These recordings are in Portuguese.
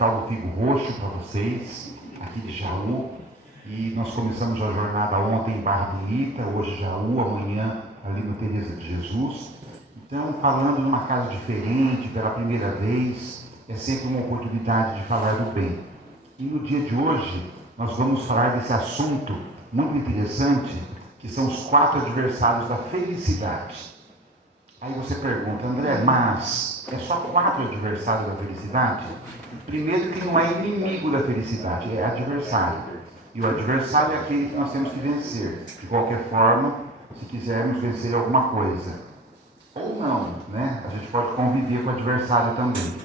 Hospital do Figo Roxo para vocês, aqui de Jaú. E nós começamos a jornada ontem em Barra Bonita, hoje Jaú, amanhã ali no Teresa de Jesus. Então, falando numa casa diferente, pela primeira vez, é sempre uma oportunidade de falar do bem. E no dia de hoje, nós vamos falar desse assunto muito interessante, que são os 4 adversários da felicidade. Aí você pergunta, André, mas é só 4 adversários da felicidade? Primeiro que não é inimigo da felicidade, é adversário. E o adversário é aquele que nós temos que vencer. De qualquer forma, se quisermos vencer alguma coisa. Ou não, né? A gente pode conviver com o adversário também.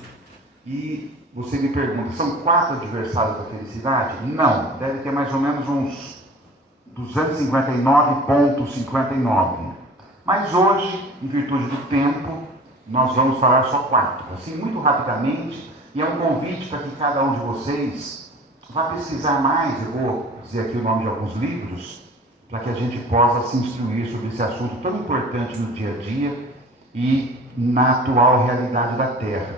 E você me pergunta, são 4 adversários da felicidade? Não, deve ter mais ou menos uns 259,59. Mas hoje, em virtude do tempo, nós vamos falar só 4. Assim, muito rapidamente, e é um convite para que cada um de vocês vá pesquisar mais. Eu vou dizer aqui o nome de alguns livros, para que a gente possa se instruir sobre esse assunto tão importante no dia a dia e na atual realidade da Terra.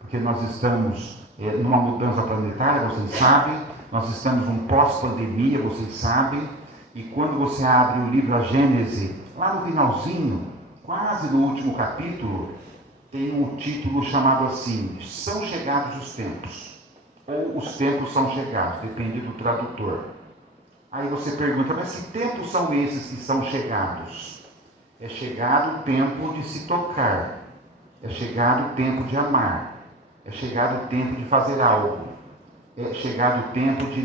Porque nós estamos numa mudança planetária, vocês sabem, nós estamos num pós-pandemia, vocês sabem, e quando você abre o livro A Gênese, lá no finalzinho, quase no último capítulo, tem um título chamado assim, São Chegados os Tempos, ou Os Tempos São Chegados, depende do tradutor. Aí você pergunta, mas que tempos são esses que são chegados? É chegado o tempo de se tocar, é chegado o tempo de amar, é chegado o tempo de fazer algo, é chegado o tempo de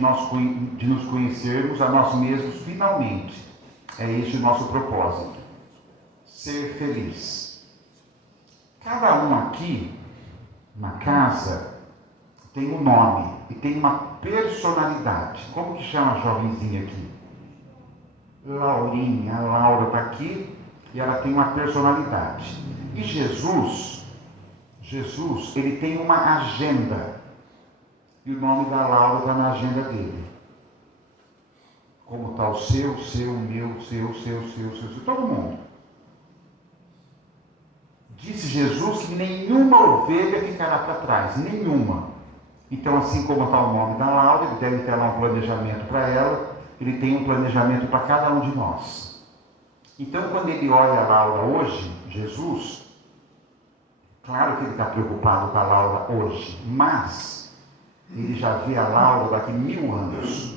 nos conhecermos a nós mesmos finalmente. É este o nosso propósito, ser feliz. Cada um aqui, na casa, tem um nome e tem uma personalidade. Como que chama a jovenzinha aqui? Laurinha. A Laura está aqui e ela tem uma personalidade. E Jesus, ele tem uma agenda. E o nome da Laura está na agenda dele. Como está o seu, meu, seu, todo mundo. Disse Jesus que nenhuma ovelha ficará para trás, nenhuma. Então, assim como está o nome da Laura, ele deve ter lá um planejamento para ela, ele tem um planejamento para cada um de nós. Então, quando ele olha a Laura hoje, Jesus, claro que ele está preocupado com a Laura hoje, mas ele já vê a Laura daqui 1000 anos,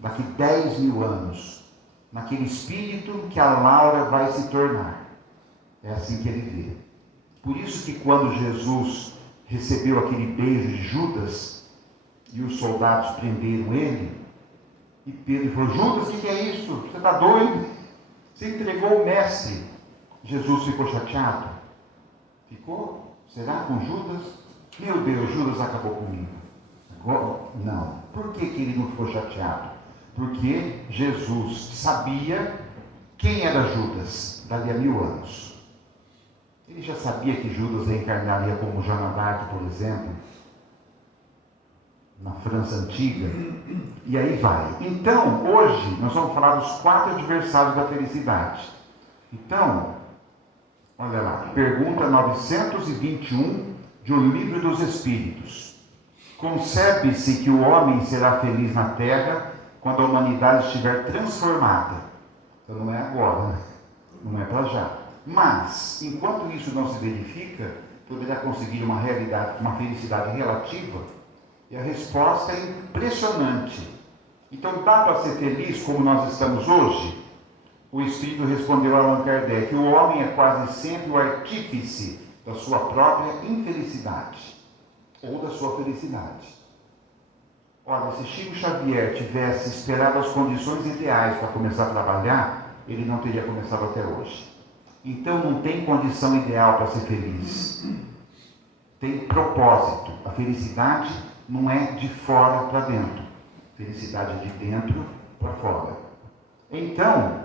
daqui 10.000 anos, naquele espírito que a Laura vai se tornar. É assim que ele vê. Por isso que quando Jesus recebeu aquele beijo de Judas, e os soldados prenderam ele, e Pedro falou, Judas, o que é isso? Você está doido? Você entregou o mestre. Jesus ficou chateado? Ficou? Será com Judas? Meu Deus, Judas acabou comigo. Agora, não. Por que ele não ficou chateado? Porque Jesus sabia quem era Judas dali a 1000 anos. Ele já sabia que Judas reencarnaria como Joana d'Arc, por exemplo, na França Antiga. E aí vai. Então, hoje, nós vamos falar dos 4 adversários da felicidade. Então, olha lá, pergunta 921 de O Livro dos Espíritos. Concebe-se que o homem será feliz na Terra quando a humanidade estiver transformada. Então não é agora, né? Não é para já. Mas, enquanto isso não se verifica, poderá conseguir uma realidade, uma felicidade relativa? E a resposta é impressionante. Então, dá para ser feliz como nós estamos hoje? O Espírito respondeu a Allan Kardec, o homem é quase sempre o artífice da sua própria infelicidade, ou da sua felicidade. Olha, se Chico Xavier tivesse esperado as condições ideais para começar a trabalhar, ele não teria começado até hoje. Então não tem condição ideal para ser feliz. Tem propósito. A felicidade não é de fora para dentro. A felicidade é de dentro para fora. Então,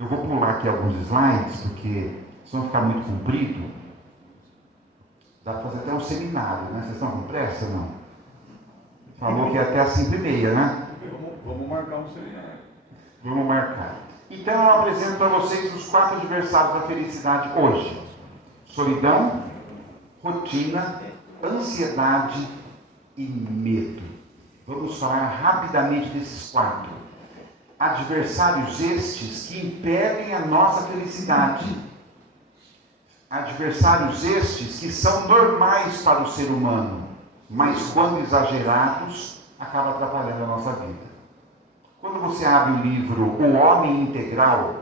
eu vou pular aqui alguns slides, porque senão ficar muito comprido. Dá para fazer até um seminário, né? Vocês estão com pressa ou não? Falou que é até às 5h30, né? Vamos marcar um seminário. Vamos marcar. Então eu apresento para vocês os 4 adversários da felicidade hoje. Solidão, rotina, ansiedade e medo. Vamos falar rapidamente desses 4. Adversários estes que impedem a nossa felicidade. Adversários estes que são normais para o ser humano, mas quando exagerados, acabam atrapalhando a nossa vida. Quando você abre o livro O Homem Integral,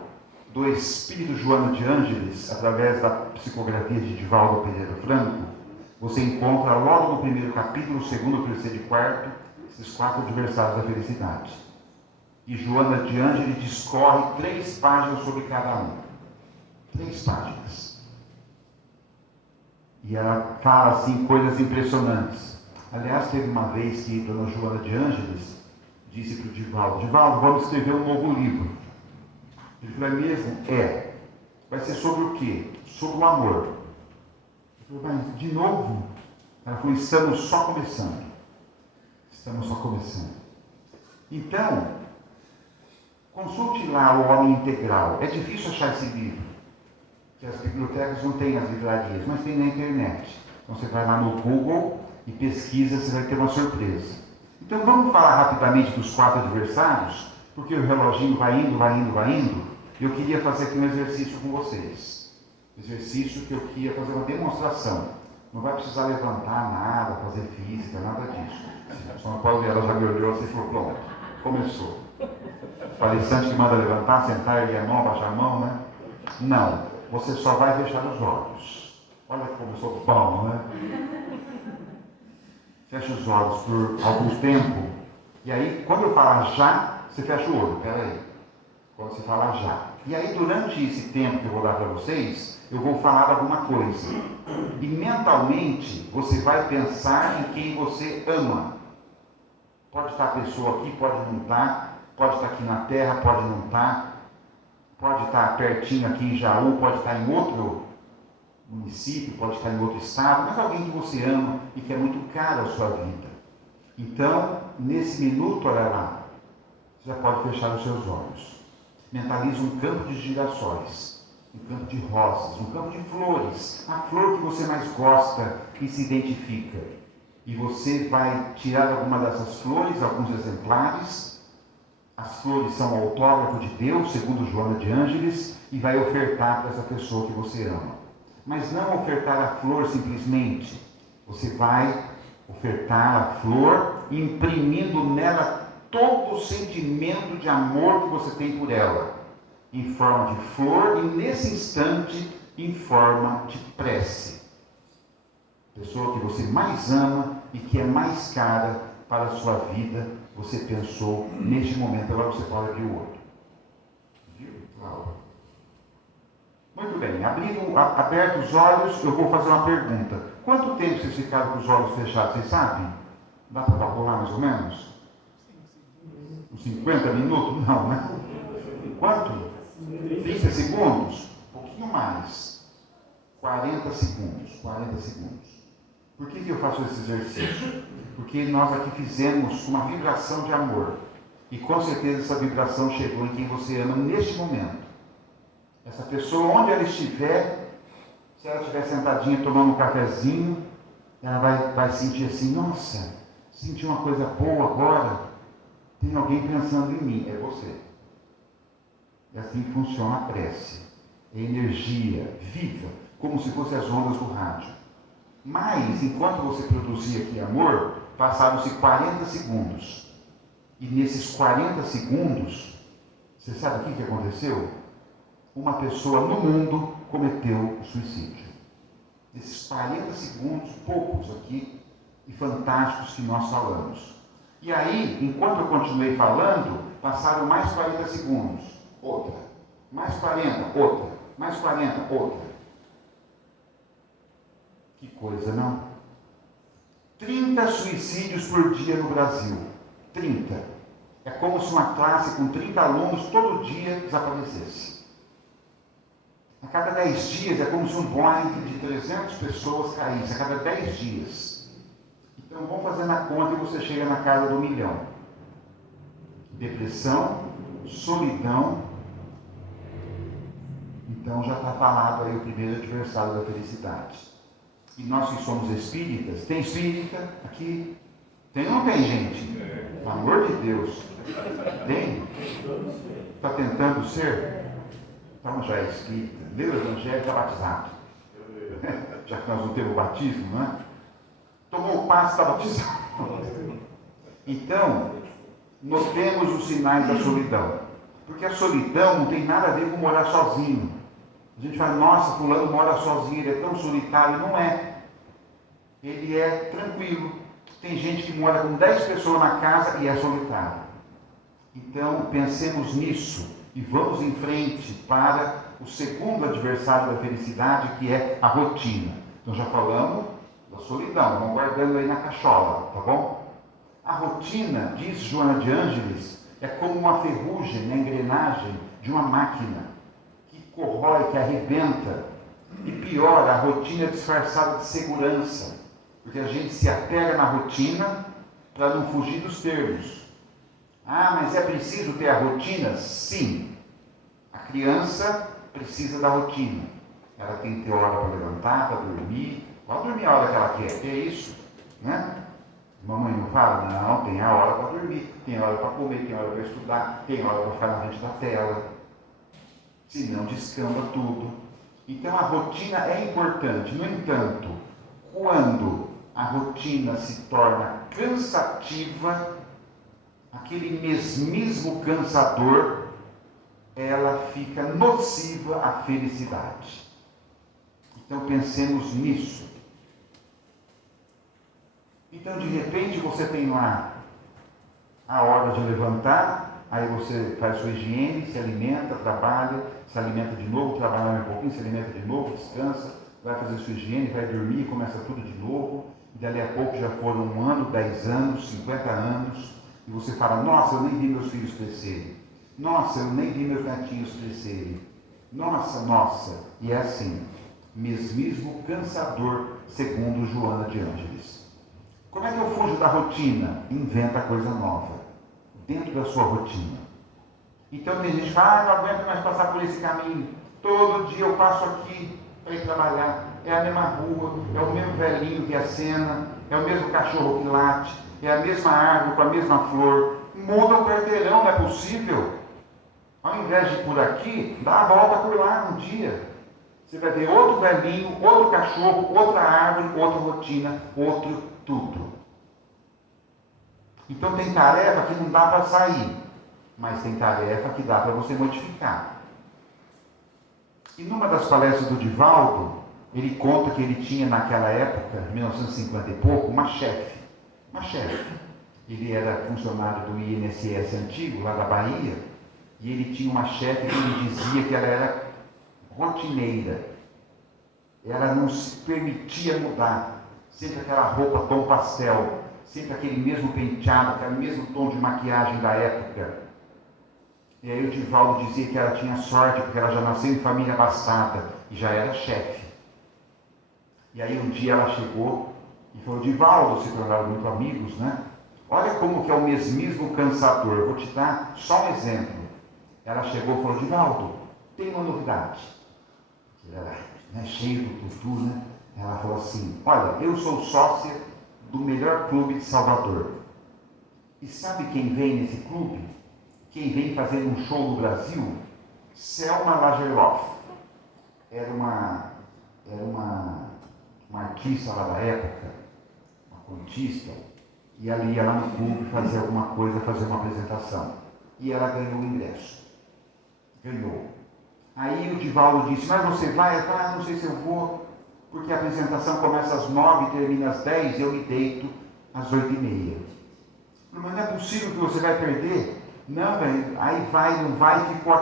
do Espírito Joana de Ângeles, através da psicografia de Divaldo Pereira Franco, você encontra logo no primeiro capítulo, segundo, terceiro e quarto, esses 4 adversários da felicidade. E Joana de Ângeles discorre 3 páginas sobre cada um. 3 páginas. E ela fala assim coisas impressionantes. Aliás, teve uma vez que Dona Joana de Ângeles disse para o Divaldo: Divaldo, vamos escrever um novo livro. Ele falou: é mesmo? É. Vai ser sobre o quê? Sobre o amor. Ele falou: mas de novo? Ela falou: estamos só começando. Estamos só começando. Então, consulte lá O Homem Integral. É difícil achar esse livro, que as bibliotecas não têm as livrarias, mas tem na internet. Então você vai lá no Google e pesquisa, você vai ter uma surpresa. Então vamos falar rapidamente dos 4 adversários, porque o reloginho vai indo, vai indo, vai indo. Eu queria fazer aqui um exercício com vocês. Exercício que eu queria fazer uma demonstração. Não vai precisar levantar nada, fazer física, nada disso. A São Paulo ela já me olhou assim e falou: pronto, começou. Palestrante que manda levantar, sentar, erguer a mão, baixar a mão, né? Não, você só vai fechar os olhos. Olha como eu sou bom, né? Fecha os olhos por algum tempo. E aí, quando eu falar já, você fecha o olho. Peraí. Quando você falar já. E aí, durante esse tempo que eu vou dar para vocês, eu vou falar de alguma coisa. E mentalmente, você vai pensar em quem você ama. Pode estar a pessoa aqui, pode não estar. Pode estar aqui na Terra, pode não estar. Pode estar pertinho aqui em Jaú, pode estar em outro município, pode estar em outro estado, mas alguém que você ama e que é muito caro à sua vida. Então, nesse minuto, olha lá, você já pode fechar os seus olhos. Mentalize um campo de girassóis, um campo de rosas, um campo de flores, a flor que você mais gosta e se identifica. E você vai tirar alguma dessas flores, alguns exemplares. As flores são o autógrafo de Deus, segundo Joana de Ângeles, e vai ofertar para essa pessoa que você ama. Mas não ofertar a flor simplesmente. Você vai ofertar a flor, imprimindo nela todo o sentimento de amor que você tem por ela, em forma de flor e, nesse instante, em forma de prece. Pessoa que você mais ama e que é mais cara para a sua vida, você pensou neste momento. Agora você pode abrir o olho. Viu, Cláudia? Muito bem, abertos os olhos, eu vou fazer uma pergunta. Quanto tempo vocês ficaram com os olhos fechados, vocês sabem? Dá para calcular mais ou menos? Uns 50 minutos? Não, né? Quanto? 30 segundos? Um pouquinho mais. 40 segundos. 40 segundos. Por que eu faço esse exercício? Porque nós aqui fizemos uma vibração de amor. E com certeza essa vibração chegou em quem você ama neste momento. Essa pessoa, onde ela estiver, se ela estiver sentadinha tomando um cafezinho, ela vai sentir assim: nossa, senti uma coisa boa agora, tem alguém pensando em mim, é você. E assim funciona a prece. É energia viva, como se fossem as ondas do rádio. Mas, enquanto você produzia aqui amor, passaram-se 40 segundos. E nesses 40 segundos, você sabe o que aconteceu? Uma pessoa no mundo cometeu suicídio. Esses 40 segundos, poucos aqui, e fantásticos que nós falamos. E aí, enquanto eu continuei falando, passaram mais 40 segundos. Outra. Mais 40, outra. Mais 40, outra. Que coisa, não? 30 suicídios por dia no Brasil. 30. É como se uma classe com 30 alunos todo dia desaparecesse. A cada 10 dias é como se um Boeing de 300 pessoas caísse. A cada 10 dias. Então vamos fazer na conta e você chega na casa do 1 milhão. Depressão, solidão. Então já está falado aí o primeiro adversário da felicidade. E nós que somos espíritas, tem espírita aqui? Tem ou não tem, gente? Pelo amor de Deus. Tem? Está tentando ser? Então já é espírita. Leu o Evangelho, está batizado. Já que nós não temos o batismo, não é? Tomou o passe, está batizado. Então, notemos os sinais da solidão. Porque a solidão não tem nada a ver com morar sozinho. A gente fala, nossa, fulano mora sozinho, ele é tão solitário. Não é. Ele é tranquilo. Tem gente que mora com 10 pessoas na casa e é solitário. Então, pensemos nisso e vamos em frente para o segundo adversário da felicidade, que é a rotina. Então, já falamos da solidão, vamos guardando aí na cachola, tá bom? A rotina, diz Joana de Ângeles, é como uma ferrugem na engrenagem de uma máquina que corrói, que arrebenta. E pior, a rotina é disfarçada de segurança, porque a gente se apega na rotina para não fugir dos termos. Ah, mas é preciso ter a rotina? Sim. A criança precisa da rotina. Ela tem que ter hora para levantar, para dormir. Pode dormir a hora que ela quer, que é isso, né? Mamãe não fala? Não, tem a hora para dormir, tem a hora para comer, tem a hora para estudar, tem a hora para ficar na frente da tela. Senão descamba tudo. Então a rotina é importante. No entanto, quando a rotina se torna cansativa, aquele mesmismo cansador, ela fica nociva à felicidade. Então pensemos nisso. Então de repente você tem lá a hora de levantar, aí você faz sua higiene, se alimenta, trabalha, se alimenta de novo, trabalha mais um pouquinho, se alimenta de novo, descansa, vai fazer sua higiene, vai dormir, começa tudo de novo, e dali a pouco já foram 1 ano, 10 anos, 50 anos, e você fala, nossa, eu nem vi meus filhos crescerem, nossa, eu nem vi meus netinhos crescerem, nossa, e é assim, mesmismo cansador, segundo Joana de Ângeles. Como é que eu fujo da rotina? Inventa coisa nova, dentro da sua rotina. Então tem gente que fala, não aguento mais passar por esse caminho, todo dia eu passo aqui para ir trabalhar, é a mesma rua, é o mesmo velhinho que acena, é o mesmo cachorro que late, é a mesma árvore com a mesma flor, muda o quarteirão, não é possível. Ao invés de ir por aqui, dá a volta por lá um dia. Você vai ver outro velhinho, outro cachorro, outra árvore, outra rotina, outro tudo. Então tem tarefa que não dá para sair, mas tem tarefa que dá para você modificar. E numa das palestras do Divaldo, ele conta que ele tinha naquela época, 1950 e pouco, uma chefe. Ele era funcionário do INSS antigo, lá da Bahia, e ele tinha uma chefe que ele dizia que ela era rotineira. Ela não se permitia mudar. Sempre aquela roupa tom pastel, sempre aquele mesmo penteado, aquele mesmo tom de maquiagem da época. E aí o Divaldo dizia que ela tinha sorte, porque ela já nasceu em família abastada e já era chefe. E aí um dia ela chegou e falou, Divaldo, se tornaram muito amigos, né? Olha como que é o mesmismo cansador. Vou te dar só um exemplo. Ela chegou e falou, Divaldo, tem uma novidade. Ele era, né, cheio do tutu, né? Ela falou assim, olha, eu sou sócia do melhor clube de Salvador. E sabe quem vem nesse clube? Quem vem fazer um show no Brasil? Selma Lagerlof. Era uma artista lá da época, uma contista, e ela ia lá no clube fazer alguma coisa, fazer uma apresentação. E ela ganhou o ingresso. Ganhou. Aí o Divaldo disse, mas você vai? Ela falou, não sei se eu vou, porque a apresentação começa às 9 e termina às 10, eu me deito às 8h30. Mas não é possível que você vai perder? Não, velho, aí vai, não vai, ficou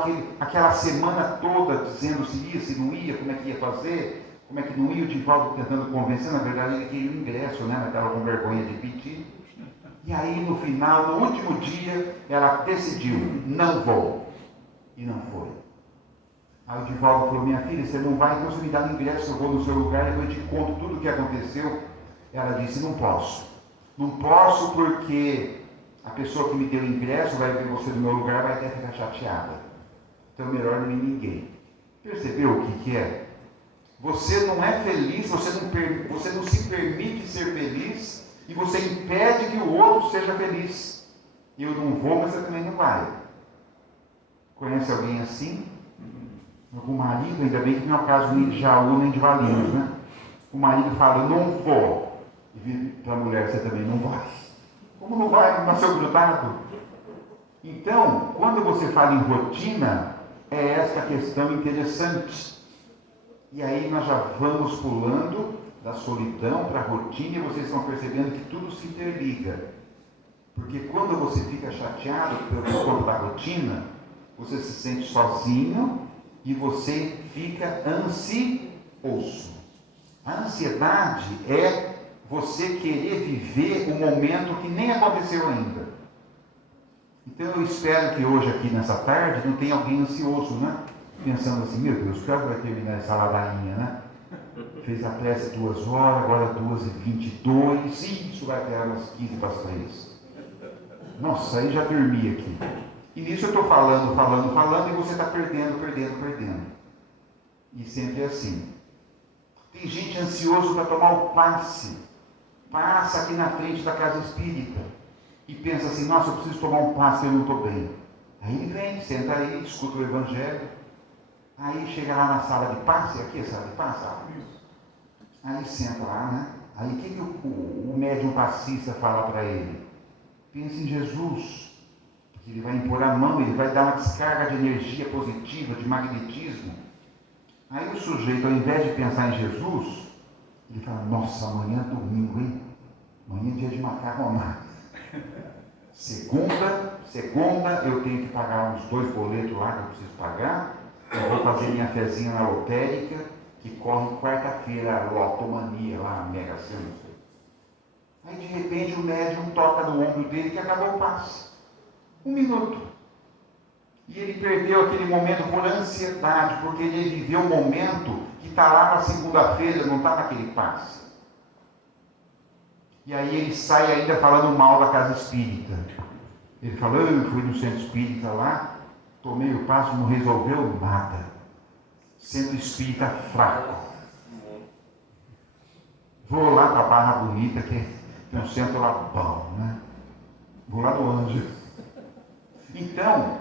aquela semana toda dizendo se ia, se não ia, como é que ia fazer, como é que não ia, o Divaldo tentando convencer, na verdade ele queria o ingresso, né, mas estava com vergonha de pedir. E aí no final, no último dia, ela decidiu, não vou. E não foi. Aí o Divaldo falou, minha filha, você não vai, então você me dá o ingresso, eu vou no seu lugar, depois eu te conto tudo o que aconteceu. Ela disse, não posso. Não posso porque a pessoa que me deu o ingresso vai ver você no meu lugar, vai até ficar chateada. Então melhor não ir ninguém. Percebeu o que é? Você não é feliz, você não se permite ser feliz, e você impede que o outro seja feliz. Eu não vou, mas você também não vai. Conhece alguém assim? Algum marido, ainda bem que não é o caso nem de Jaú nem de Valinhos, né? O marido fala, eu não vou. E vira para a mulher, você também não vai. Como não vai? Não nasceu grudado? Então, quando você fala em rotina, é esta questão interessante. E aí nós já vamos pulando da solidão para a rotina e vocês estão percebendo que tudo se interliga. Porque quando você fica chateado pelo conta da rotina, você se sente sozinho e você fica ansioso. A ansiedade é você querer viver o momento que nem aconteceu ainda. Então eu espero que hoje aqui nessa tarde não tenha alguém ansioso, né? Pensando assim, meu Deus, que hora vai terminar essa ladainha, né? Fez a prece 2 horas, agora 2h22, isso vai até umas 15 para as 3. Nossa, aí já dormi aqui. E nisso eu estou falando, e você está perdendo. E sempre é assim. Tem gente ansioso para tomar o passe. Passa aqui na frente da casa espírita. E pensa assim, nossa, eu preciso tomar um passe que eu não estou bem. Aí ele vem, senta aí, escuta o evangelho. Aí chega lá na sala de passe, aqui é a sala de passe? Aí senta lá, né? Aí o que o médium passista fala para ele? Pensa em Jesus. Porque ele vai impor a mão, ele vai dar uma descarga de energia positiva, de magnetismo. Aí o sujeito, ao invés de pensar em Jesus, ele fala, nossa, amanhã é domingo, hein? Amanhã é dia de macarronada. Segunda, eu tenho que pagar uns 2 boletos lá que eu preciso pagar. Eu vou fazer minha fezinha na lotérica, que corre quarta-feira, a lotomania lá, a Mega Sena. Aí de repente o médium toca no ombro dele que acabou o passe. 1 minuto. E ele perdeu aquele momento por ansiedade, porque ele viveu o momento que está lá na segunda-feira, não está naquele passe. E aí ele sai ainda falando mal da casa espírita. Ele falou, eu fui no centro espírita lá, tomei o passe, não resolveu nada. Centro espírita fraco. Vou lá para a Barra Bonita, que tem um centro lá bom, né? Vou lá no Anjo. Então,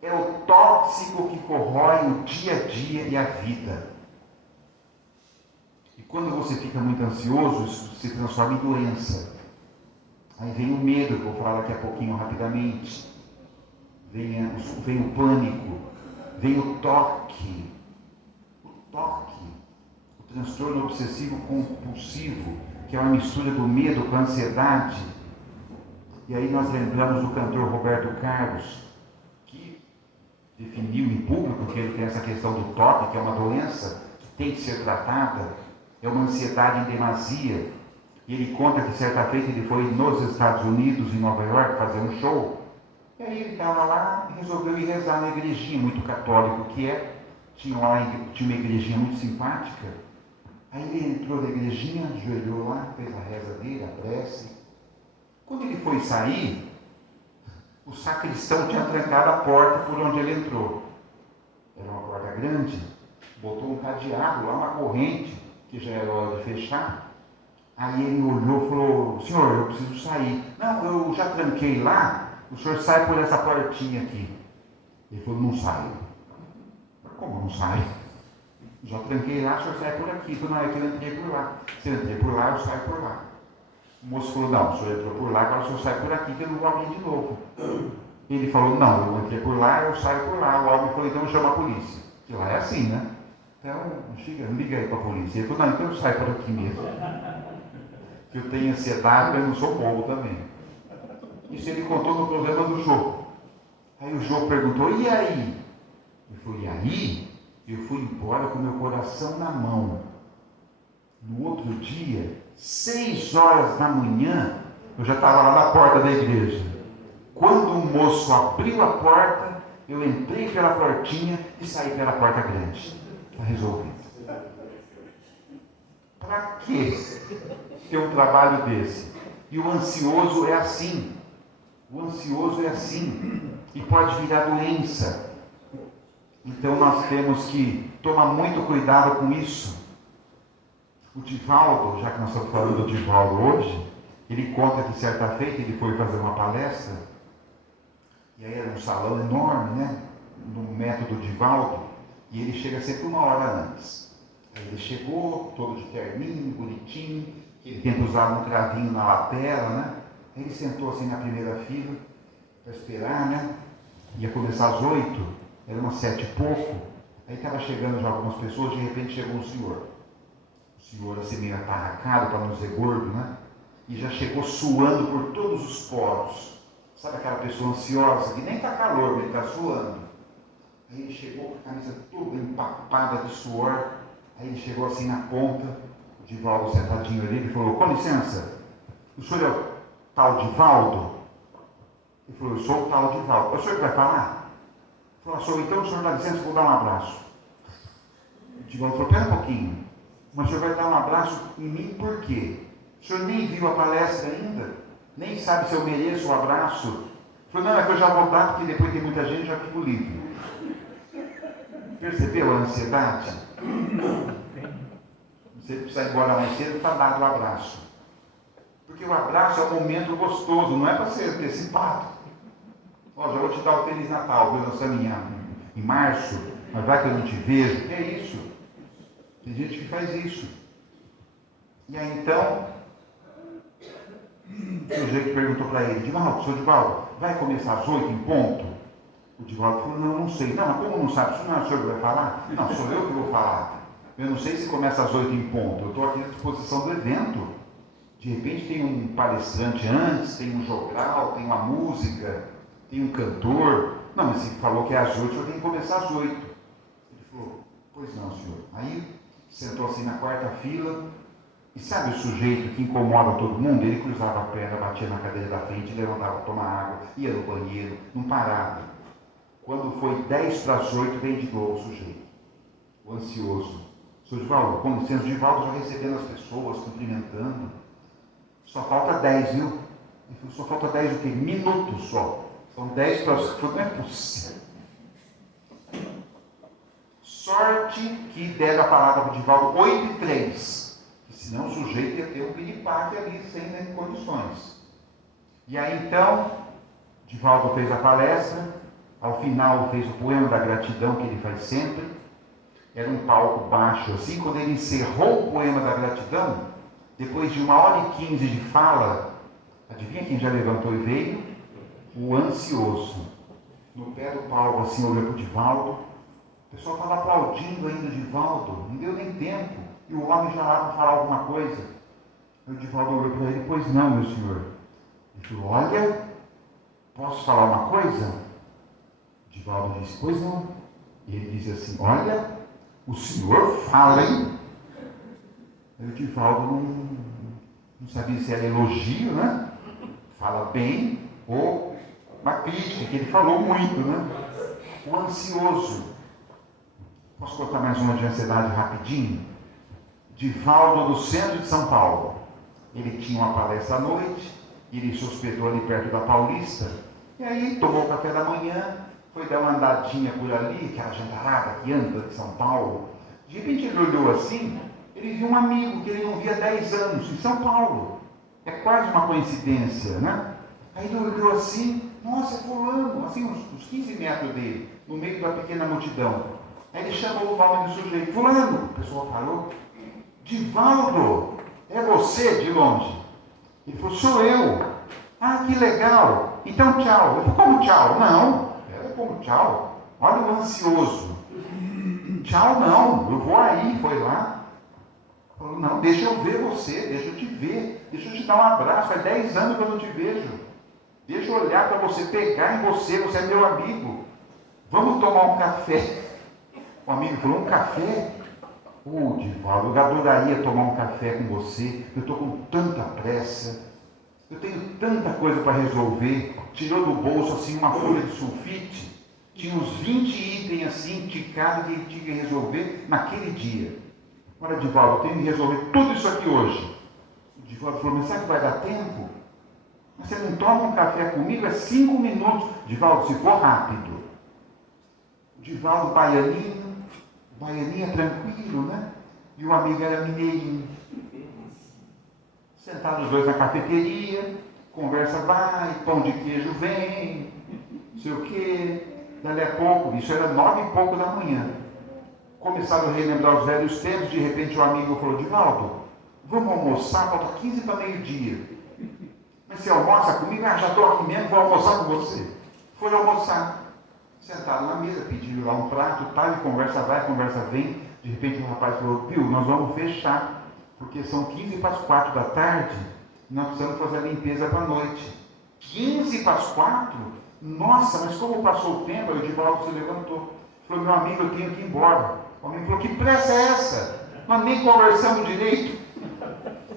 é o tóxico que corrói o dia a dia e a vida. E quando você fica muito ansioso, isso se transforma em doença. Aí vem o medo, que eu vou falar daqui a pouquinho rapidamente. Vem o pânico, vem o toque. O transtorno obsessivo compulsivo, que é uma mistura do medo com a ansiedade. E aí nós lembramos do cantor Roberto Carlos, que definiu em público que ele tem essa questão do toque, que é uma doença que tem que ser tratada, é uma ansiedade em demasia. E ele conta que certa feita ele foi nos Estados Unidos, em Nova York, fazer um show. E aí ele estava lá e resolveu ir rezar na igrejinha, muito católico que é. Tinha uma igrejinha muito simpática. Aí ele entrou na igrejinha, ajoelhou lá, fez a reza dele, a prece. Quando ele foi sair, o sacristão tinha trancado a porta por onde ele entrou. Era uma porta grande, botou um cadeado lá, uma corrente, que já era hora de fechar. Aí ele olhou e falou, senhor, eu preciso sair. Não, eu já tranquei lá, o senhor sai por essa portinha aqui. Ele falou, não saio. Como não sai? Já tranquei lá, o senhor sai por aqui. Ele falou, não, é que eu entrei por lá. Se eu entrei por lá, eu saio por lá. O moço falou, não, o senhor entrou por lá, agora o senhor sai por aqui, que eu não vou abrir de novo. Ele falou, não, eu entrei por lá, eu saio por lá. O homem falou, então chama a polícia. Que lá é assim, né? Então, não liga aí para a polícia. Ele falou, não, então eu saio por aqui mesmo. Que eu tenho ansiedade, mas eu não sou bobo também. Isso ele contou no programa do Jô. Aí o Jô perguntou, e aí? Ele falou, e aí? Eu fui embora com meu coração na mão. No outro dia, 6 horas da manhã, eu já estava lá na porta da igreja. Quando o moço abriu a porta, eu entrei pela portinha e saí pela porta grande. Está resolvido. Para quê ter um trabalho desse? E o ansioso é assim. O ansioso é assim. E pode virar doença. Então nós temos que tomar muito cuidado com isso. O Divaldo, já que nós estamos falando do Divaldo hoje, Ele conta que certa feita ele foi fazer uma palestra, e aí era um salão enorme, né? No método Divaldo, e ele chega sempre 1 hora antes. Aí ele chegou, todo de terninho, bonitinho, ele tenta usar um cravinho na lapela, né? Aí ele sentou assim na primeira fila, para esperar, né? Ia começar às 8, era umas 7 e pouco, aí estava chegando já algumas pessoas, de repente chegou um senhor. O senhor assim meio atarracado, para não dizer gordo, né? E já chegou suando por todos os poros. Sabe aquela pessoa ansiosa, que nem está calor, ele está suando. Aí ele chegou com a camisa toda empapada de suor. Aí ele chegou assim na ponta, o Divaldo sentadinho ali, ele falou, com licença, o senhor é o tal Divaldo? Ele falou, eu sou o tal Divaldo. O senhor que vai falar? Ele falou, senhor, então o senhor dá licença, eu vou dar um abraço. O Divaldo falou, pera um pouquinho, mas o senhor vai dar um abraço em mim por quê? O senhor nem viu a palestra ainda? Nem sabe se eu mereço o abraço? Ele falou, não, é que eu já vou dar, porque depois tem muita gente, já fico livre. Percebeu a ansiedade? Você precisa ir embora mais cedo para dar o abraço. Porque o abraço é um momento gostoso, não é para ser antecipado. Ó, já vou te dar o Feliz Natal, viu? Nós estamos em março, mas vai que eu não te vejo. Que é isso? Tem gente que faz isso. E aí então, o sujeito perguntou para ele, Divaldo, senhor Divaldo, vai começar às 8 em ponto? O Divaldo falou, não sei. Não, mas como não sabe? Isso não é o senhor que vai falar? Não, sou eu que vou falar. Eu não sei se começa às 8 em ponto. Eu estou aqui à disposição do evento. De repente tem um palestrante antes, tem um jogral, tem uma música, tem um cantor. Não, mas se falou que é às 8, o senhor tem que começar às 8. Ele falou, pois não, senhor. Aí sentou assim na quarta fila. E sabe o sujeito que incomoda todo mundo? Ele cruzava a perna, batia na cadeira da frente, levantava para tomar água, ia no banheiro, não parava. Quando foi 10 para as 8, vem de novo o sujeito, o ansioso. Senhor Divaldo, com licença, o Divaldo já recebendo as pessoas, cumprimentando. Só falta 10, viu? Ele falou, só falta 10 o quê? Minutos só. São 10 para as 8, não é possível. Sorte que deram a palavra para o Divaldo 8 e 3. Senão o sujeito ia ter um piripaque ali, sem nem condições. E aí então, Divaldo fez a palestra, ao final fez o poema da gratidão que ele faz sempre. Era um palco baixo assim, quando ele encerrou o poema da gratidão, depois de 1 hora e 15 de fala, adivinha quem já levantou e veio? O ansioso. No pé do palco assim, olhou para o Divaldo, o pessoal estava aplaudindo ainda o Divaldo, não deu nem tempo. E o homem já lá para falar alguma coisa. O Divaldo olhou para ele, pois não, meu senhor. Ele falou, olha, posso falar uma coisa? O Divaldo disse, pois não. E ele disse assim, olha, o senhor fala, hein? Aí o Divaldo não sabia se era elogio, né? Fala bem, ou uma crítica, que ele falou muito, né? O ansioso. Posso contar mais uma de ansiedade rapidinho? Divaldo, do centro de São Paulo. Ele tinha uma palestra à noite, ele se hospedou ali perto da Paulista, e aí tomou o café da manhã, foi dar uma andadinha por ali, aquela jantarada que anda de São Paulo. De repente ele olhou assim, ele viu um amigo que ele não via há 10 anos, em São Paulo. É quase uma coincidência, né? Aí ele olhou assim, nossa, é fulano, assim, uns 15 metros dele, no meio da pequena multidão. Aí ele chamou o nome do sujeito, fulano, o pessoal parou. Divaldo, é você de longe? Ele falou, sou eu. Ah, que legal. Então tchau. Eu falei, como tchau? Não. Era como tchau. Olha o ansioso. Tchau não, eu vou aí, foi lá. Falou, não, deixa eu ver você, deixa eu te ver, deixa eu te dar um abraço, faz 10 anos que eu não te vejo. Deixa eu olhar para você, pegar em você, você é meu amigo. Vamos tomar um café. O amigo falou, um café? Divaldo, eu adoraria tomar um café com você, eu estou com tanta pressa, eu tenho tanta coisa para resolver. Tirou do bolso assim uma folha de sulfite, tinha uns 20 itens assim, ticados que ele tinha que resolver naquele dia. Olha, Divaldo, eu tenho que resolver tudo isso aqui hoje. O Divaldo falou, mas será que vai dar tempo? Mas você não toma um café comigo? É 5 minutos. Divaldo, se for rápido. O Divaldo, baianinho é tranquilo, né? E o amigo era mineirinho. Sentados os dois na cafeteria, conversa vai, pão de queijo vem, não sei o quê. Dali a pouco, isso era 9h pouco da manhã. Começaram a relembrar os velhos tempos, de repente o amigo falou, Divaldo, vamos almoçar, falta 15 para meio-dia. Mas você almoça comigo? Ah, já estou aqui mesmo, vou almoçar com você. Foi almoçar. Sentaram na mesa, pediram lá um prato, tal, e conversa vai, conversa vem. De repente o rapaz falou, viu, nós vamos fechar, porque são 15 para as 4 da tarde, e nós precisamos fazer a limpeza para a noite. 15 para as 4? Nossa, mas como passou o tempo? Aí o Divaldo se levantou. Falou, meu amigo, eu tenho que ir embora. O amigo falou, que pressa é essa? Nós nem conversamos direito.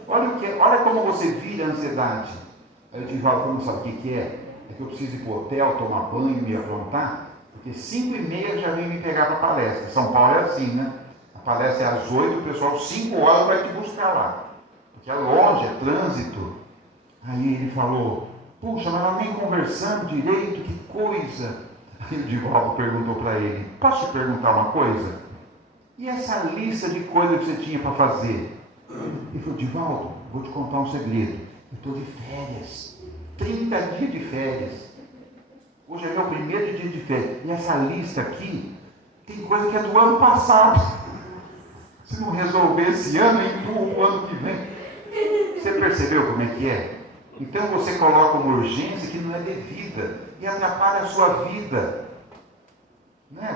Olha como você vira a ansiedade. Aí o Divaldo falou, não sabe o que é? É que eu preciso ir para o hotel, tomar banho e me aprontar, porque 5h30 já vem me pegar para a palestra. São Paulo é assim, né? A palestra é às 8, o pessoal 5 horas vai te buscar lá. Porque é longe, é trânsito. Aí ele falou, puxa, mas nós nem conversamos direito, que coisa. Aí o Divaldo perguntou para ele, posso te perguntar uma coisa? E essa lista de coisas que você tinha para fazer? Ele falou, Divaldo, vou te contar um segredo. Eu estou de férias, 30 dias de férias. Hoje é meu primeiro dia de férias. E essa lista aqui, tem coisa que é do ano passado. Se não resolver esse ano, empurra o ano que vem. Você percebeu como é que é? Então você coloca uma urgência que não é devida e atrapalha a sua vida. Né?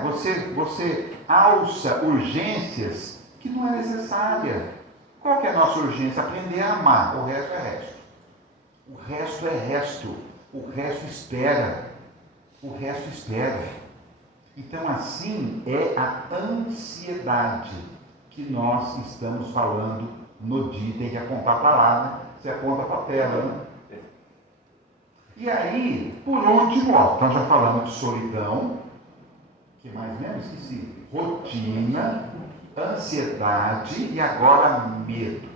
Você alça urgências que não é necessária. Qual que é a nossa urgência? Aprender a amar. O resto é resto. O resto é resto. O resto espera. O resto espera. Então assim é a ansiedade que nós estamos falando no dia. Tem que apontar para lá, né? Você aponta para a tela, né? E aí, por último, nós já falamos de solidão, que mais mesmo? Esqueci. Rotina, ansiedade e agora medo.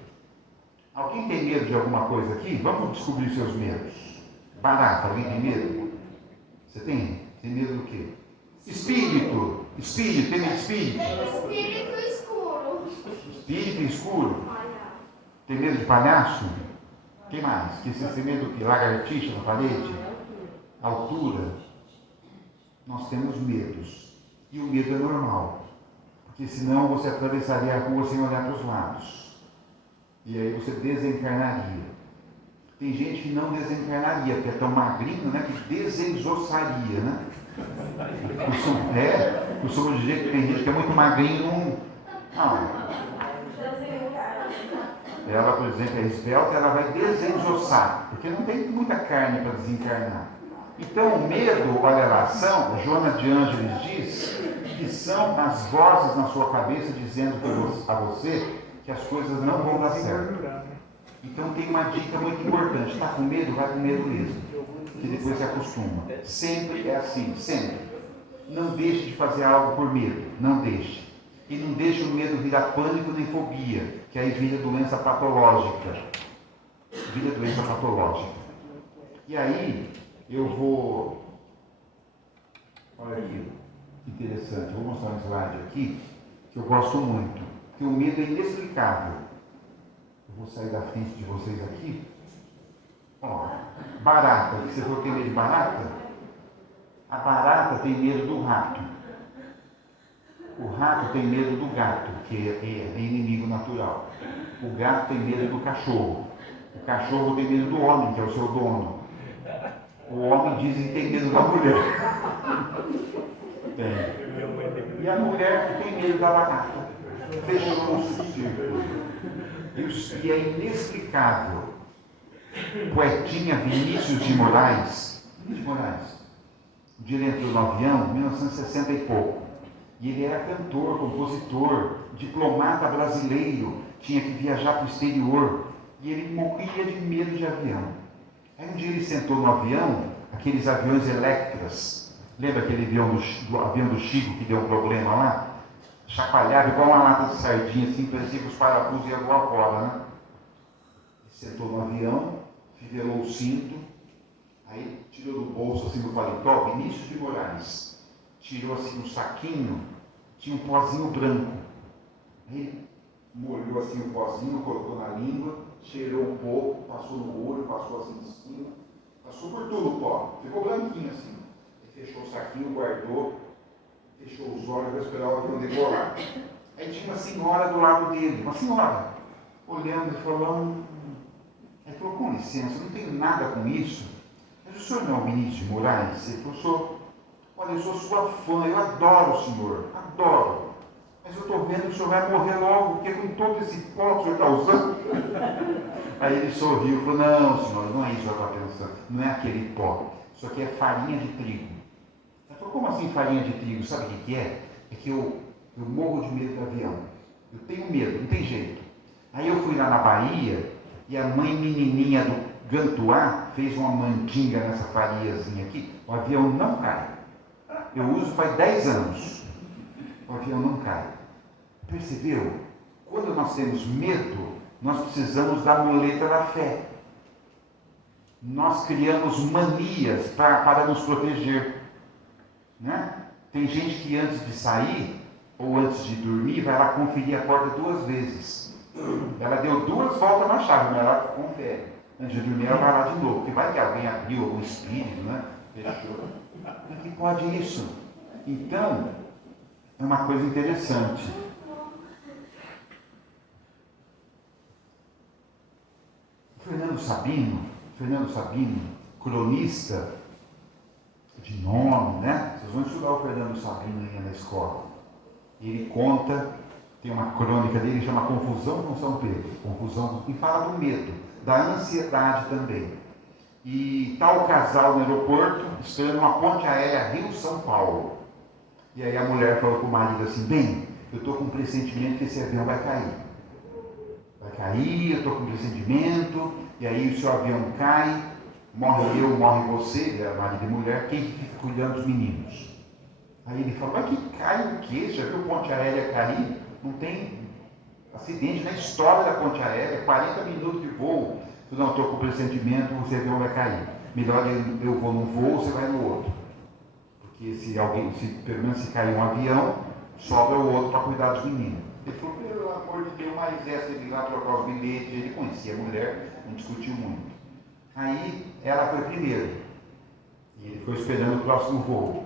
Alguém tem medo de alguma coisa aqui? Vamos descobrir seus medos. Barata, alguém tem medo? Você tem? Tem medo do quê? Espírito. Espírito, tem medo de espírito? Espírito escuro. Espírito escuro. Tem medo de palhaço? Quem mais? Que você tem medo do quê? Lagartixa na parede? Altura? Nós temos medos. E o medo é normal. Porque senão você atravessaria a rua sem olhar para os lados. E aí você desencarnaria. Tem gente que não desencarnaria, porque é tão magrinho, né? Que desensossaria, né? Costuma dizer que tem gente que é muito magrinho, não. Ela, por exemplo, é esbelta, ela vai desensossar, porque não tem muita carne para desencarnar. Então, o medo, olha lá, Joana de Ângeles diz que são as vozes na sua cabeça dizendo a você que as coisas não vão dar certo. Então, tem uma dica muito importante: está com medo? Vai com medo mesmo, que depois se acostuma. Sempre é assim, sempre. Não deixe de fazer algo por medo, não deixe. E não deixe o medo virar pânico nem fobia, que aí vira doença patológica. Vira doença patológica. E aí, eu vou... Olha aqui, que interessante. Vou mostrar um slide aqui, que eu gosto muito. Que o medo é inexplicável. Eu vou sair da frente de vocês aqui. Ó, barata. Você falou que tem medo de barata? A barata tem medo do rato. O rato tem medo do gato, que é inimigo natural. O gato tem medo do cachorro. O cachorro tem medo do homem, que é o seu dono. O homem dizem que tem medo da mulher. Tem. E a mulher que tem medo da barata. Fechou o círculo. E é inexplicável. Poetinha Vinícius de Moraes. O dia ele entrou no avião em 1960 e pouco. E ele era cantor, compositor, diplomata brasileiro, tinha que viajar para o exterior. E ele morria de medo de avião. Aí um dia ele sentou no avião, aqueles aviões Electras. Lembra aquele avião do Chico que deu um problema lá? Chacoalhava igual uma lata de sardinha, assim, parecia que os parafusos iam voar fora, né? Ele sentou no avião, fivelou o cinto, aí tirou do bolso assim do paletó, Vinícius de Moraes. Tirou assim um saquinho, tinha um pozinho branco. Aí molhou assim o pozinho, colocou na língua cheirou um pouco, passou no olho, passou assim em cima, passou por tudo o pó, ficou branquinho assim. Ele fechou o saquinho, guardou, fechou os olhos, vai esperar o avião decolar. Aí tinha uma senhora do lado dele, uma senhora, olhando e falando. Ele falou, com licença, eu não tenho nada com isso, mas o senhor não é o Vinícius de Moraes? Ele falou, sou. Olha, eu sou sua fã, eu adoro o senhor, adoro. Mas eu estou vendo que o senhor vai morrer logo, porque com todo esse pó que o senhor está usando. Aí ele sorriu e falou, não, senhora, não é isso que eu estava pensando, não é aquele pó, isso aqui é farinha de trigo. Ela falou, como assim farinha de trigo? Sabe o que é? É que eu morro de medo do avião. Eu tenho medo, não tem jeito. Aí eu fui lá na Bahia e a mãe menininha do Gantuá fez uma mandinga nessa farinhazinha aqui, o avião não cai. Eu uso faz 10 anos. O avião não cai. Percebeu? Quando nós temos medo, nós precisamos da muleta da fé. Nós criamos manias para nos proteger. Né? Tem gente que antes de sair, ou antes de dormir, vai lá conferir a porta 2 vezes. Ela deu 2 voltas na chave, mas ela confere. Antes de dormir, ela vai lá de novo. Porque vai que alguém abriu, algum espírito, né? Fechou. Como que pode isso? Então, é uma coisa interessante. Fernando Sabino, cronista de nome, né? Vocês vão estudar o Fernando Sabino aí na escola. Ele conta, tem uma crônica dele que chama Confusão com São Pedro. Confusão, e fala do medo, da ansiedade também. E está o casal no aeroporto, esperando uma ponte aérea Rio-São Paulo. E aí a mulher falou para o marido assim, bem, eu estou com um pressentimento que esse avião vai cair. Vai cair, eu estou com um pressentimento, e aí o seu avião cai, morre eu, morre você, ele era marido e mulher, quem fica cuidando dos meninos? Aí ele falou, mas que cai o quê? Já viu ponte aérea cair? Não tem acidente na história da ponte aérea, 40 minutos de voo. Eu não estou com pressentimento, o seu avião vai cair. Melhor eu vou num voo, você vai no outro. Porque pelo menos se cair um avião, sobra o outro para cuidar dos meninos. Ele falou, pelo amor de Deus, mas essa, ele ir lá trocar os bilhetes, ele conhecia a mulher, não discutiu muito. Aí ela foi primeiro. E ele foi esperando o próximo voo.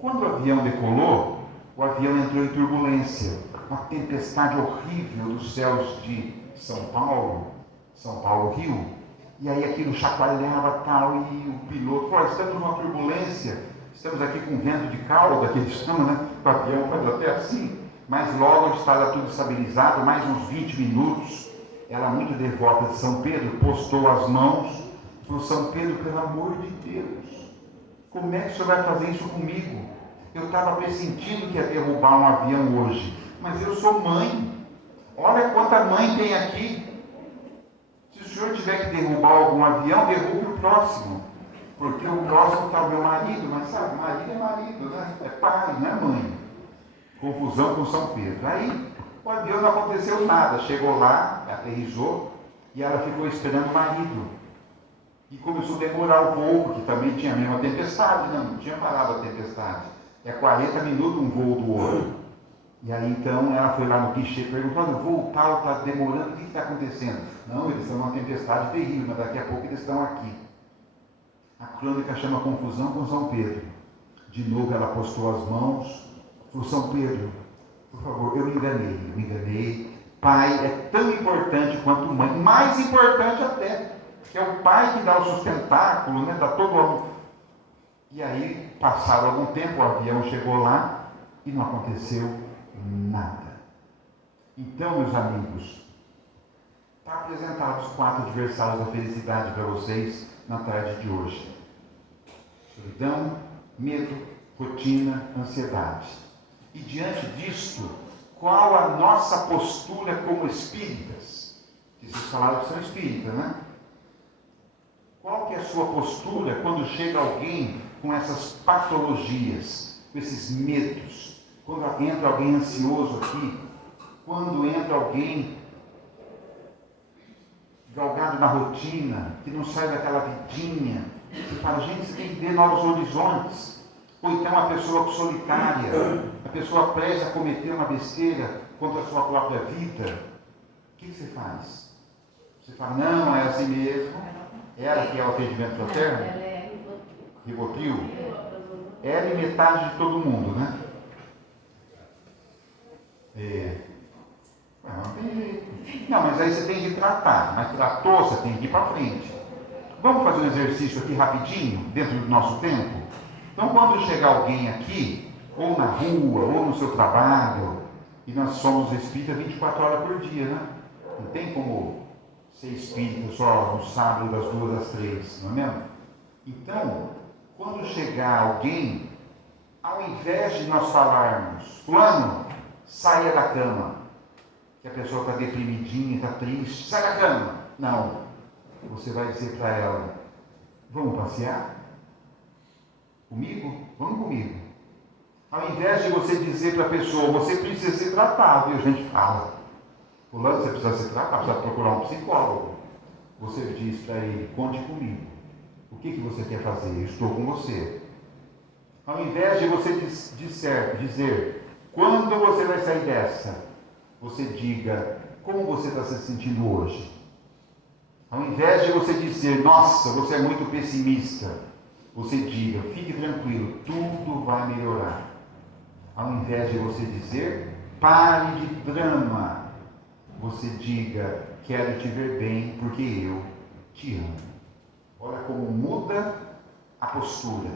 Quando o avião decolou, o avião entrou em turbulência. Uma tempestade horrível dos céus de São Paulo, Rio. E aí aquilo chacoalhava tal, e o piloto falou, estamos numa turbulência, estamos aqui com vento de cauda, que eles chamam, né? O avião faz até assim. Mas logo estava tudo estabilizado, mais uns 20 minutos. Ela, muito devota de São Pedro, postou as mãos. Falou, São Pedro, pelo amor de Deus, como é que o senhor vai fazer isso comigo? Eu estava pressentindo que ia derrubar um avião hoje, mas eu sou mãe. Olha quanta mãe tem aqui. Se o senhor tiver que derrubar algum avião, derrube o próximo. Porque o próximo está o meu marido, mas sabe, marido é marido, né? É pai, não é mãe. Confusão com São Pedro. Aí o avião não aconteceu nada. Chegou lá, aterrissou, e ela ficou esperando o marido. E começou a demorar o voo, porque também tinha a mesma tempestade, não tinha parado a tempestade. É 40 minutos um voo do outro. E aí então ela foi lá no guichê perguntando, o voo tal está demorando, o que está acontecendo? Não, eles estão numa tempestade terrível, mas daqui a pouco eles estão aqui. A crônica chama Confusão com São Pedro. De novo ela postou as mãos, falou, São Pedro, por favor, eu me enganei. Pai é tão importante quanto mãe, mais importante até, que é o pai que dá o sustentáculo, né? Dá todo o amor. E aí, passado algum tempo, o avião chegou lá e não aconteceu nada. Então, meus amigos, está apresentado os 4 adversários da felicidade para vocês na tarde de hoje. Solidão, medo, rotina, ansiedade. E diante disto, qual a nossa postura como espíritas? Que vocês falaram que são espíritas, né? Qual que é a sua postura quando chega alguém com essas patologias, com esses medos? Quando entra alguém ansioso aqui, quando entra alguém galgado na rotina, que não sai daquela vidinha, você fala, gente, você tem que ver novos horizontes. Ou então a pessoa solitária, a pessoa presa a cometer uma besteira contra a sua própria vida. O que você faz? Você fala, não, é assim mesmo. Ela que é o atendimento fraterno? Ela é Rivotril? Ela e metade de todo mundo, né? Não tem jeito. Não, mas aí você tem que tratar. Mas tratou, você tem que ir para frente. Vamos fazer um exercício aqui rapidinho, dentro do nosso tempo? Então, quando chegar alguém aqui, ou na rua, ou no seu trabalho, e nós somos espíritas 24 horas por dia, né? Não tem como ser espírita só no sábado das 2 às 3, não é mesmo? Então, quando chegar alguém, ao invés de nós falarmos, fulano, saia da cama, que a pessoa está deprimidinha, está triste, sai da cama. Não. Você vai dizer para ela, vamos passear? Comigo? Vamos comigo. Ao invés de você dizer para a pessoa, você precisa se tratar, viu? A gente fala, fulano, você precisa se tratar, precisa procurar um psicólogo. Você diz para ele, conte comigo. O que você quer fazer? Eu estou com você. Ao invés de você dizer, quando você vai sair dessa? Você diga, como você está se sentindo hoje? Ao invés de você dizer, nossa, você é muito pessimista, você diga, fique tranquilo, tudo vai melhorar. Ao invés de você dizer, pare de drama, você diga, quero te ver bem porque eu te amo. Olha como muda a postura.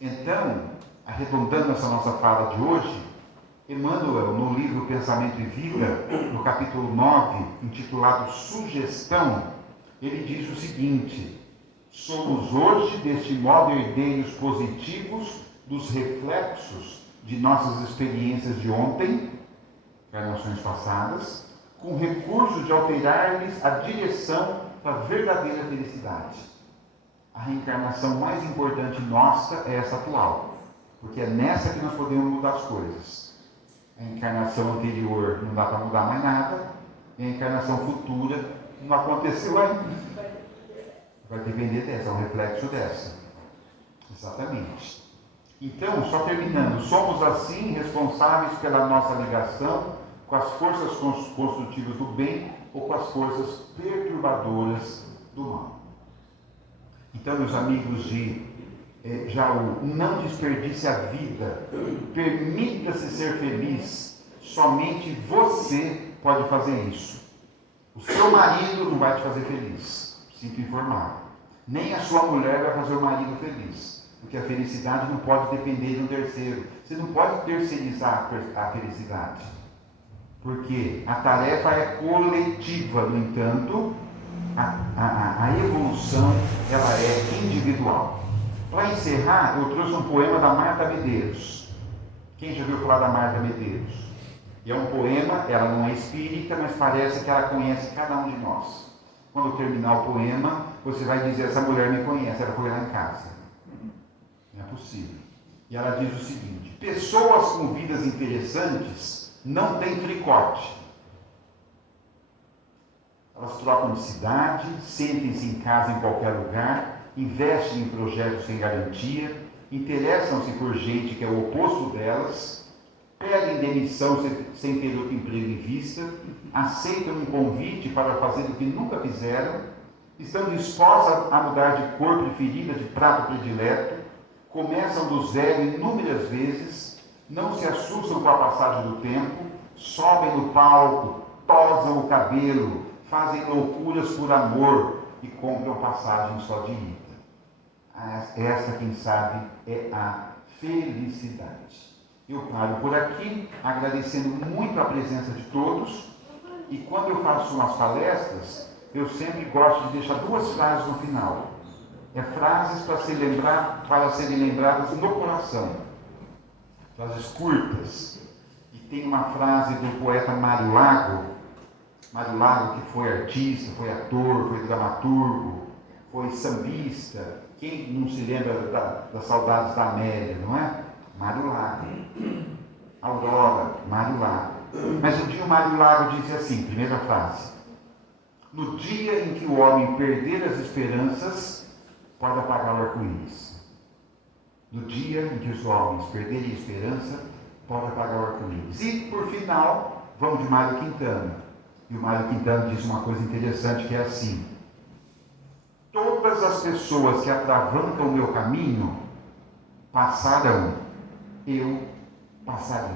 Então, arredondando essa nossa fala de hoje, Emmanuel, no livro Pensamento e Vida, no capítulo 9, intitulado Sugestão, ele diz o seguinte: somos hoje, deste modo, herdeiros positivos dos reflexos de nossas experiências de ontem, encarnações passadas, com recurso de alterar-lhes a direção para a verdadeira felicidade. A reencarnação mais importante nossa é essa atual, porque é nessa que nós podemos mudar as coisas. A encarnação anterior não dá para mudar mais nada, e a encarnação futura não aconteceu ainda. Vai depender dessa, é um reflexo dessa. Exatamente. Então, só terminando, somos assim responsáveis pela nossa ligação com as forças construtivas do bem ou com as forças perturbadoras do mal. Então, meus amigos de Jaú, não desperdice a vida, permita-se ser feliz, somente você pode fazer isso. O seu marido não vai te fazer feliz, sinto informar. Nem a sua mulher vai fazer o marido feliz, porque a felicidade não pode depender de um terceiro. Você não pode terceirizar a felicidade, porque a tarefa é coletiva. No entanto, a evolução ela é individual. Para encerrar, eu trouxe um poema da Marta Medeiros. Quem já viu falar da Marta Medeiros? E é um poema, ela não é espírita, mas parece que ela conhece cada um de nós. Quando terminar o poema, você vai dizer, essa mulher me conhece, ela foi lá em casa. Não é possível. E ela diz o seguinte: pessoas com vidas interessantes não têm fricote. Elas trocam de cidade, sentem-se em casa em qualquer lugar, investem em projetos sem garantia, interessam-se por gente que é o oposto delas, pedem demissão sem ter outro emprego em vista, aceitam um convite para fazer o que nunca fizeram, estão dispostas a mudar de cor preferida, de prato predileto, começam do zero inúmeras vezes, não se assustam com a passagem do tempo, sobem no palco, tosam o cabelo, fazem loucuras por amor e compram passagem só de ida. Essa, quem sabe, é a felicidade. Eu paro por aqui, agradecendo muito a presença de todos, e quando eu faço umas palestras, eu sempre gosto de deixar 2 frases no final. Frases para serem lembradas no coração. Frases curtas. E tem uma frase do poeta Mário Lago, que foi artista, foi ator, foi dramaturgo, foi sambista. Quem não se lembra das saudades da Amélia, não é? Mário Lago. Aurora, Mário Lago. Mas um dia o Mário Lago dizia assim, primeira frase: no dia em que o homem perder as esperanças, pode apagar o arco-íris. No dia em que os homens perderem a esperança, pode apagar o arco-íris. E, por final, vamos de Mário Quintana. E o Mário Quintana diz uma coisa interessante que é assim: todas as pessoas que atravancam o meu caminho passarão, eu passarei.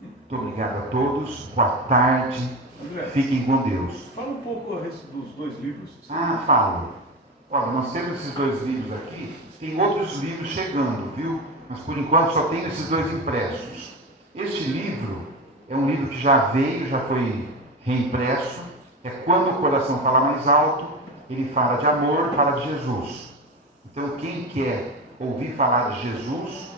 Muito obrigado a todos, boa tarde, André, fiquem com Deus. fala um pouco a respeito dos dois livros. Falo. Olha, nós temos esses dois livros aqui, tem outros livros chegando, viu? Mas por enquanto só tenho esses dois impressos. Este livro é um livro que já veio, já foi reimpresso. É Quando o Coração Fala Mais Alto. Ele fala de amor, fala de Jesus. Então quem quer ouvir falar de Jesus,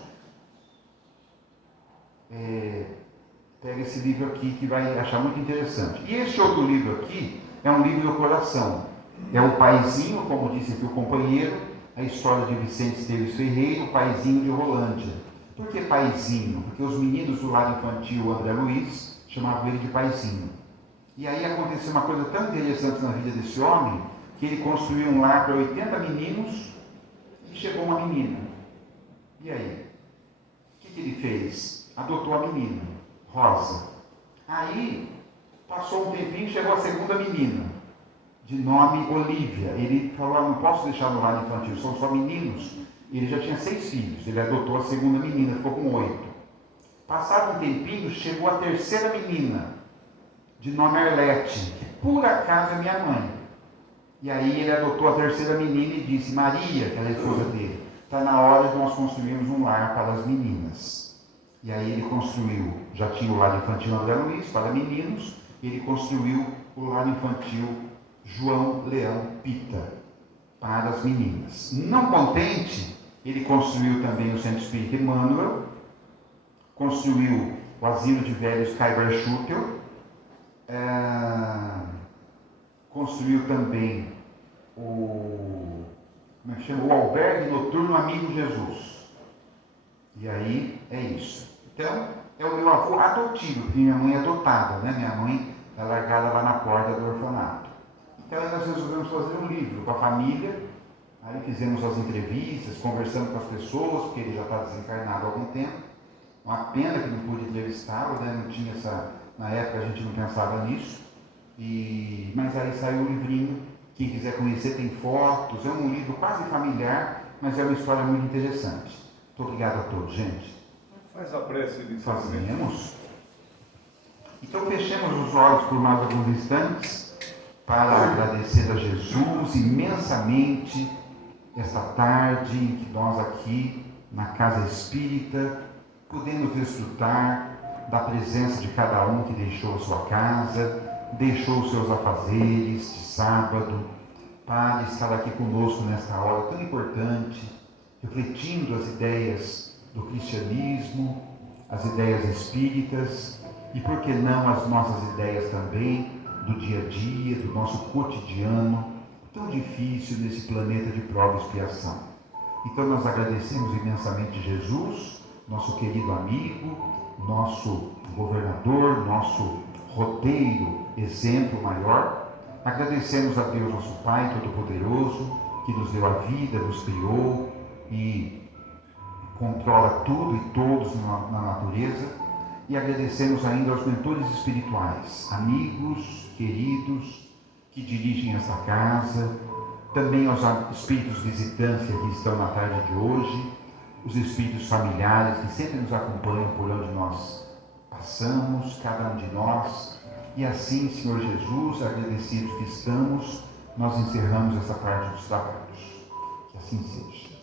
pega esse livro aqui que vai achar muito interessante. E este outro livro aqui é um livro do coração. É o Paizinho, como disse aqui o companheiro, a história de Vicente Esteves Ferreira, o Paizinho de Rolândia. Por que Paizinho? Porque os meninos do lar infantil André Luiz chamavam ele de Paizinho. E aí aconteceu uma coisa tão interessante na vida desse homem, que ele construiu um lar para 80 meninos e chegou uma menina. E aí? O que ele fez? Adotou a menina, Rosa. Aí, passou um tempinho e chegou a segunda menina, de nome Olívia. Ele falou, não posso deixar no lar infantil, são só meninos. Ele já tinha 6 filhos, ele adotou a segunda menina, ficou com 8. Passado um tempinho, chegou a terceira menina, de nome Arlete, que por acaso é minha mãe. E aí ele adotou a terceira menina e disse, Maria, que era a esposa dele, está na hora de nós construirmos um lar para as meninas. E aí ele construiu, já tinha o lar infantil André Luiz, para meninos, ele construiu o lar infantil João Leão Pita, para as meninas. Não contente, ele construiu também o Centro Espírita Emmanuel, construiu o Asilo de Velhos Kaiser-Schutel, construiu também o Albergue Noturno Amigo Jesus. E aí é isso. Então, é o meu avô adotivo, porque minha mãe é adotada, né? Minha mãe é largada lá na porta do orfanato. Então, nós resolvemos fazer um livro com a família. Aí fizemos as entrevistas, conversando com as pessoas, porque ele já está desencarnado há algum tempo. Uma pena que não pude entrevistá-lo, né? Não tinha essa... Na época a gente não pensava nisso. Mas aí saiu o livrinho. Quem quiser conhecer tem fotos. É um livro quase familiar, mas é uma história muito interessante. Muito obrigado a todos, gente. Faz a prece de Fazemos. Então fechemos os olhos por mais alguns instantes para agradecer a Jesus imensamente esta tarde em que nós aqui na Casa Espírita podemos desfrutar da presença de cada um que deixou a sua casa, deixou os seus afazeres de sábado para estar aqui conosco nesta hora tão importante, refletindo as ideias do cristianismo, as ideias espíritas e, por que não, as nossas ideias também do dia a dia, do nosso cotidiano, tão difícil nesse planeta de prova e expiação. Então nós agradecemos imensamente Jesus, nosso querido amigo, nosso governador, nosso roteiro, exemplo maior. Agradecemos a Deus, nosso Pai Todo-Poderoso, que nos deu a vida, nos criou e controla tudo e todos na natureza. E agradecemos ainda aos mentores espirituais, amigos, queridos, que dirigem esta casa, também aos espíritos visitantes que aqui estão na tarde de hoje, os espíritos familiares que sempre nos acompanham por onde nós passamos, cada um de nós. E assim, Senhor Jesus, agradecidos que estamos, nós encerramos essa parte dos trabalhos. Que assim seja.